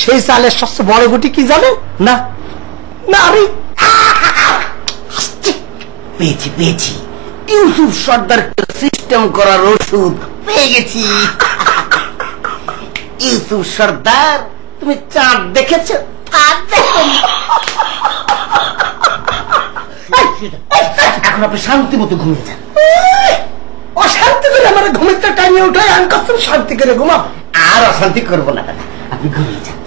সেই চালের সবচেয়ে বড় গুটি কি জানেন? না না, আমি পেয়েছি ইউসুফ সর্দার সিস্টেম করার ওষুধ পেয়ে গেছি। ইউসুফ সর্দার, তুমি চাঁদ দেখেছ? এখন আপনি শান্তি মতো ঘুমিয়ে যান। অশান্তি করে আমার ঘুমিতে টাইমে উঠায় আমি কখন শান্তি করে ঘুমাবো? আর অশান্তি করবো না দাদা, আপনি ঘুমিয়ে যান।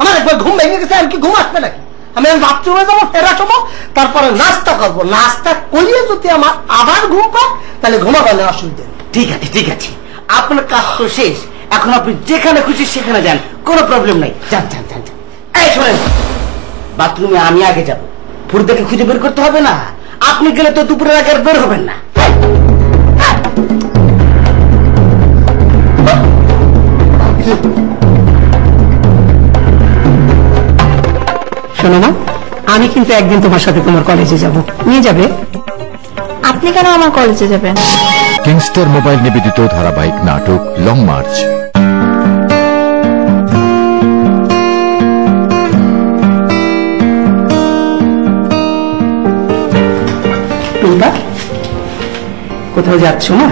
আমার একবার ঘুম ভেঙে গেছে, আর কি ঘুম আসবে নাকি? আমি বাথরুমে যাবো, ফেরা সময় তারপরে নাস্তা করবো। নাস্তা করিয়ে যদি আমার আবার ঘুম পায় তাহলে ঘুমাবেন, অসুবিধা নেই। ঠিক আছে, আপনার কাজ তো শেষ। এখন আপনি যেখানে খুশি সেখানে যান, কোনো প্রবলেম নাই। যান। এই শোনেন, বাথরুমে আমি আগে যাব, ফরিদাকে খুঁজে বের করতে হবে না। আপনি গেলে তো দুপুরের আগে বের হবেন না। শোনো মা, আমি কিন্তু একদিন তোমার সাথে তোমার কলেজে যাব, নিয়ে যাবে? আপনি কেন আমার কলেজে যাবেন? কিংস্টার মোবাইল নিবেদিত ধারাবাহিক নাটক লং মার্চ। কোথাও যাচ্ছ না?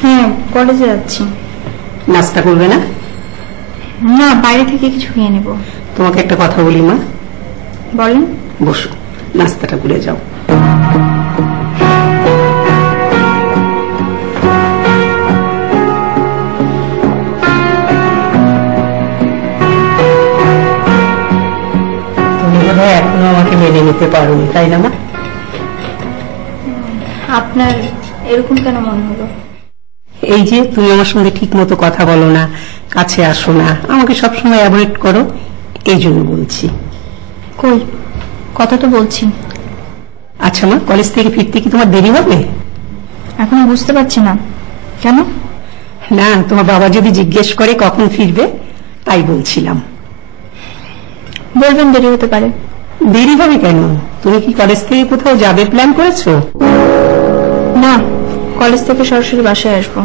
হ্যাঁ, কলেজে যাচ্ছি। নাস্তা করবে না? না, বাইরে থেকে কিছু খেয়ে নেব। তোমাকে একটা কথা বলি মা। বলেন। বসো, নাস্তাটা করে যাও। তুমি বোধহয় এখনো আমাকে মেনে নিতে পারোনি, তাই না মা? আপনার এরকম কেন মনে হলো? এই যে তুমি আমার সঙ্গে ঠিক মতো কথা বলো না, কাছে আসো না, আমাকে সবসময় অ্যাভয়েড করো, এই জন্য বলছি। কই, কথা তো বলছি। আচ্ছা মা, কলেজ থেকে ফিরতে কি তোমার দেরি হবে? এখন বুঝতে পারছি না, কেন? না, তোমার বাবা যদি জিজ্ঞেস করে কখন ফিরবে তাই বলছিলাম। বলবেন দেরি হতে পারে। দেরি হবে কেন? তুমি কি কলেজ থেকে কোথাও যাবে প্ল্যান করেছো? না, কলেজ থেকে সরাসরি বাসায় আসবো।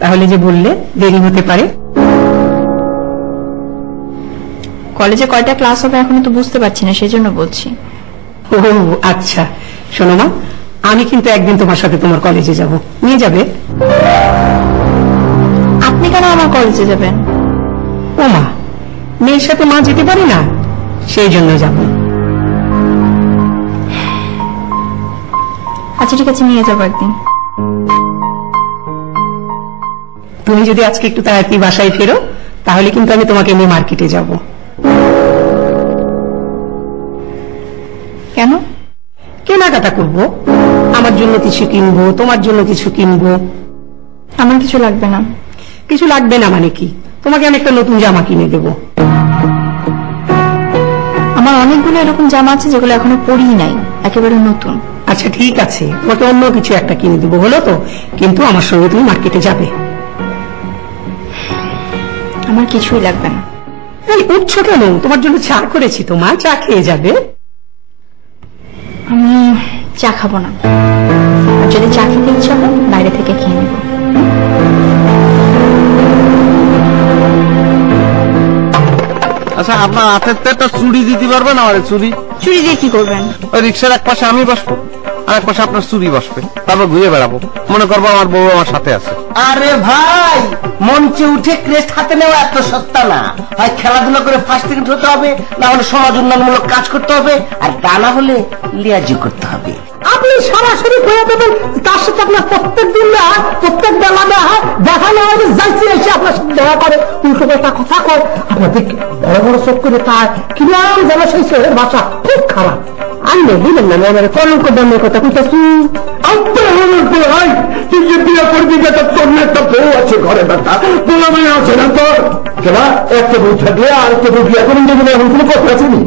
তাহলে যে বললে দেরি হতে পারে? কলেজে কয়টা ক্লাস হবে এখনো তো বুঝতে পারছি না, সেই জন্য বলছি। ও আচ্ছা, শোনো মা, আমি কিন্তু একদিন তোমার সাথে তোমার কলেজে যাব, নিয়ে যাবে? আপনি কেন আমার কলেজে যাবেন? ও মা, মেয়ের সাথে মা যেতে পারে না, সেই জন্য যাব। আচ্ছা ঠিক আছে, নিয়ে যাবো একদিন। তুমি যদি আজকে একটু তাড়াতাড়ি বাসায় ফেরো তাহলে কিন্তু আমি তোমাকে নিয়ে মার্কেটে যাব। কেন? কেনাকাটা করবো, আমার জন্য কিছু কিনবো, তোমার জন্য কিছু কিনবো। আমার কিছু লাগবে না। কিছু লাগবে না মানে কি? তোমাকে আমি একটা নতুন জামা কিনে দেবো। আমার অনেকগুলো এরকম জামা আছে যেগুলো এখনো পরিই নাই, একেবারে নতুন। আচ্ছা ঠিক আছে, তোমাকে অন্য কিছু একটা কিনে দেবো, হলো তো? কিন্তু আমার সঙ্গে তুমি মার্কেটে যাবে। আমার কিছুই লাগবে না। এই উঠছো কেন? তোমার জন্য চা করেছি, তোমার চা খেয়ে যাবে। আমি চা খাবো না, আর যদি চা খেতে ইচ্ছা হয় বাইরে থেকে খেয়ে নেব। আচ্ছা, আপনার হাতের তো একটা চুড়ি দিতে পারবেন? আমার চুড়ি চুরি দিয়ে কি করবেন? ওই রিক্সার এক পাশে আমি বসবো, আর এক পাশে আপনার চুড়ি বসবে, তারপর ঘুরে বেড়াবো, মনে করবো আমার বউ আমার সাথে আছে। আরে ভাই, মঞ্চে উঠে ক্রেস্ট হাতে নেওয়া এত সস্তা না। হয় খেলাধুলা করে ফার্স্ট সেকেন্ড হতে হবে, না হলে সমাজ উন্নয়নমূলক কাজ করতে হবে, আর তা না হলে লিয়াজি করতে হবে। আপনি সরাসরি হয়ে দেবেন তার সাথে আপনার প্রত্যেক দিন না, প্রত্যেক বেলা না দেখা না হয় যাইছি এসে আপনার সাথে দেখা করে, উল্টো একটা কথা কর, আপনাদের বড় বড় চোখ করে তার কিরাম যেন সেই চোখের ভাষা খুব খারাপ। আর নেবেন না আমার কলঙ্ক দামের কথা কইতেছি। তুই যে বিয়ে করবি বেটা, তোর না একটা বউ আছে ঘরে বেটা, বলা মানে আছে না তোর? কেনা একটা বউ থাকলে আর একটা বউ বিয়ে করেন দেবেন, এখন কোনো কথা আছে নি?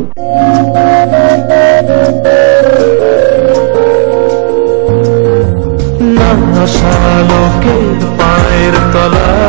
না আশা লোকের পায়ের তলায়